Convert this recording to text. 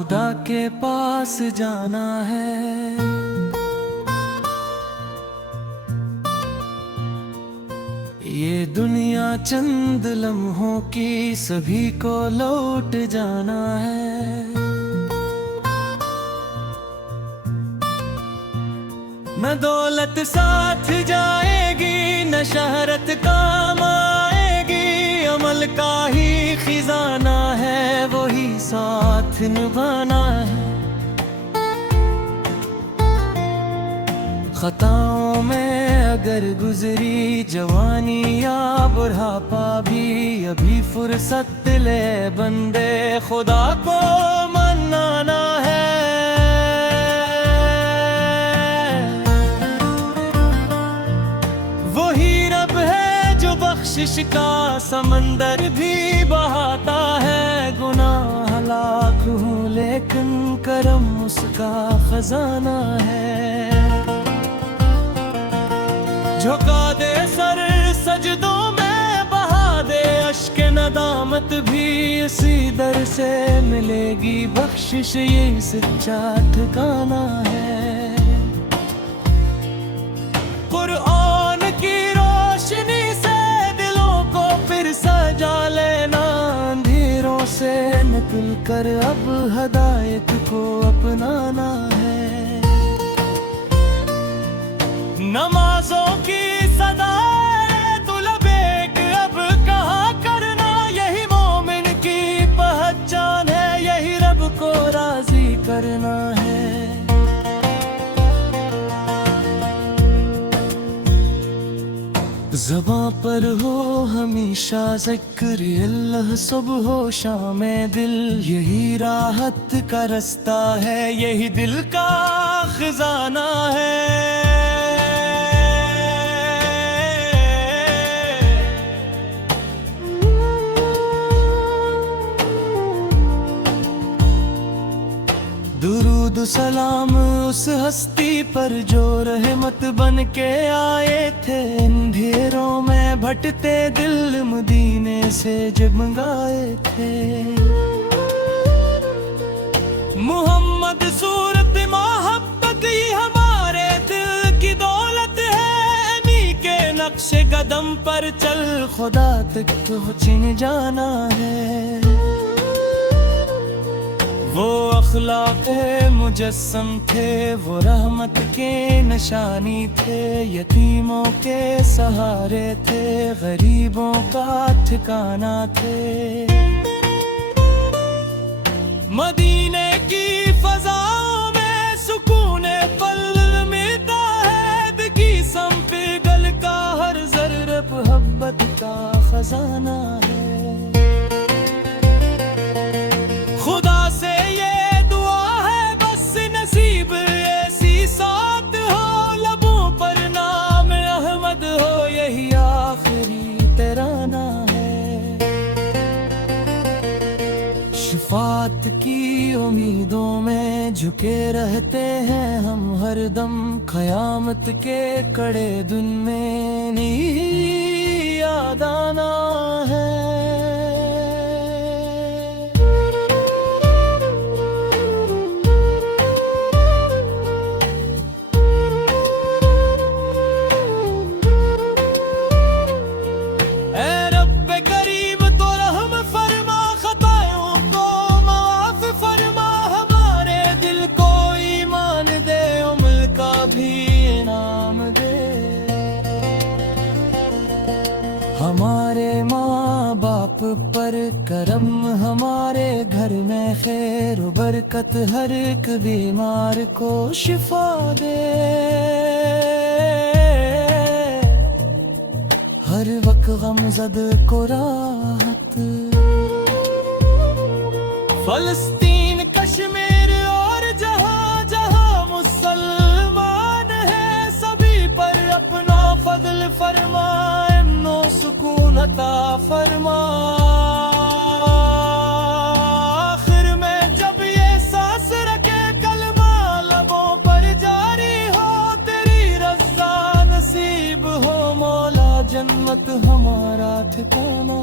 खुदा के पास जाना है। ये दुनिया चंद लम्हों की, सभी को लौट जाना है। न दौलत साथ जाएगी, न शहरत काम आएगी, अमल का ही खजाना है, वही साथ निभाना है। खताओं में अगर गुजरी जवानी या बुढ़ापा भी, अभी फुर्सत ले बंदे, खुदा को मनाना है। वही रब है जो बख्शिश का समंदर भी बहाता है। गुनाह लाख हूँ लेकिन करम उसका खजाना है। झुका दे सर सजदों में, बहा दे अश्क नदामत भी, इसी दर से मिलेगी बख्शिश, ये सच्चा ठिकाना है। कुरान की रोशनी से दिलों को फिर सजा लेना, अंधेरों से निकल कर अब हदायत को अपनाना है। नमाजों की सदाए तुलबेक अब कहाँ करना, यही मोमिन की पहचान है, यही रब को राजी करना है। ज़बां पर हो हमेशा ज़िक्र अल्लाह, सुबह हो शाम दिल, यही राहत का रास्ता है, यही दिल का खजाना है। दुरूद सलाम उस हस्ती पर जो रहमत बन के आए थे, अंधेरों में भटते दिल मदीने से जगमगाए थे। मोहम्मद सूरत मोहब्बत ही हमारे दिल की दौलत है, इन्हीं के नक्शे कदम पर चल खुदा तक पहुँच जाना है। वो अखलाक मुजस्सम थे, वो रहमत के निशानी थे, यतीमों के सहारे थे, गरीबों का ठिकाना थे। मदीने की फजाओं में सुकून पल मिलता है, दिखी सम पे गल का हर जर्र मोहब्बत का खजाना है। खुदा से ये दुआ है बस नसीब ऐसी साथ हो, लबों पर नाम अहमद हो, यही आखिरी तराना है। शिफात की उम्मीदों में झुके रहते हैं हम हरदम, क़यामत के कड़े दिन में नहीं याद आना है। हमारे माँ बाप पर करम, हमारे घर में खैर बरकत, हर एक बीमार को शिफा दे, हर वक्त गमज़द को राहत। फलस्तीन कश्मीर और जहाँ जहाँ मुसलमान है, सभी पर अपना फजल फरमाए, सुकून अता फरमा। आखिर में जब ये सांस रखे कलमा लबों पर जारी हो, तेरी रज़ा नसीब हो मौला, जन्नत हमारा ठिकाना।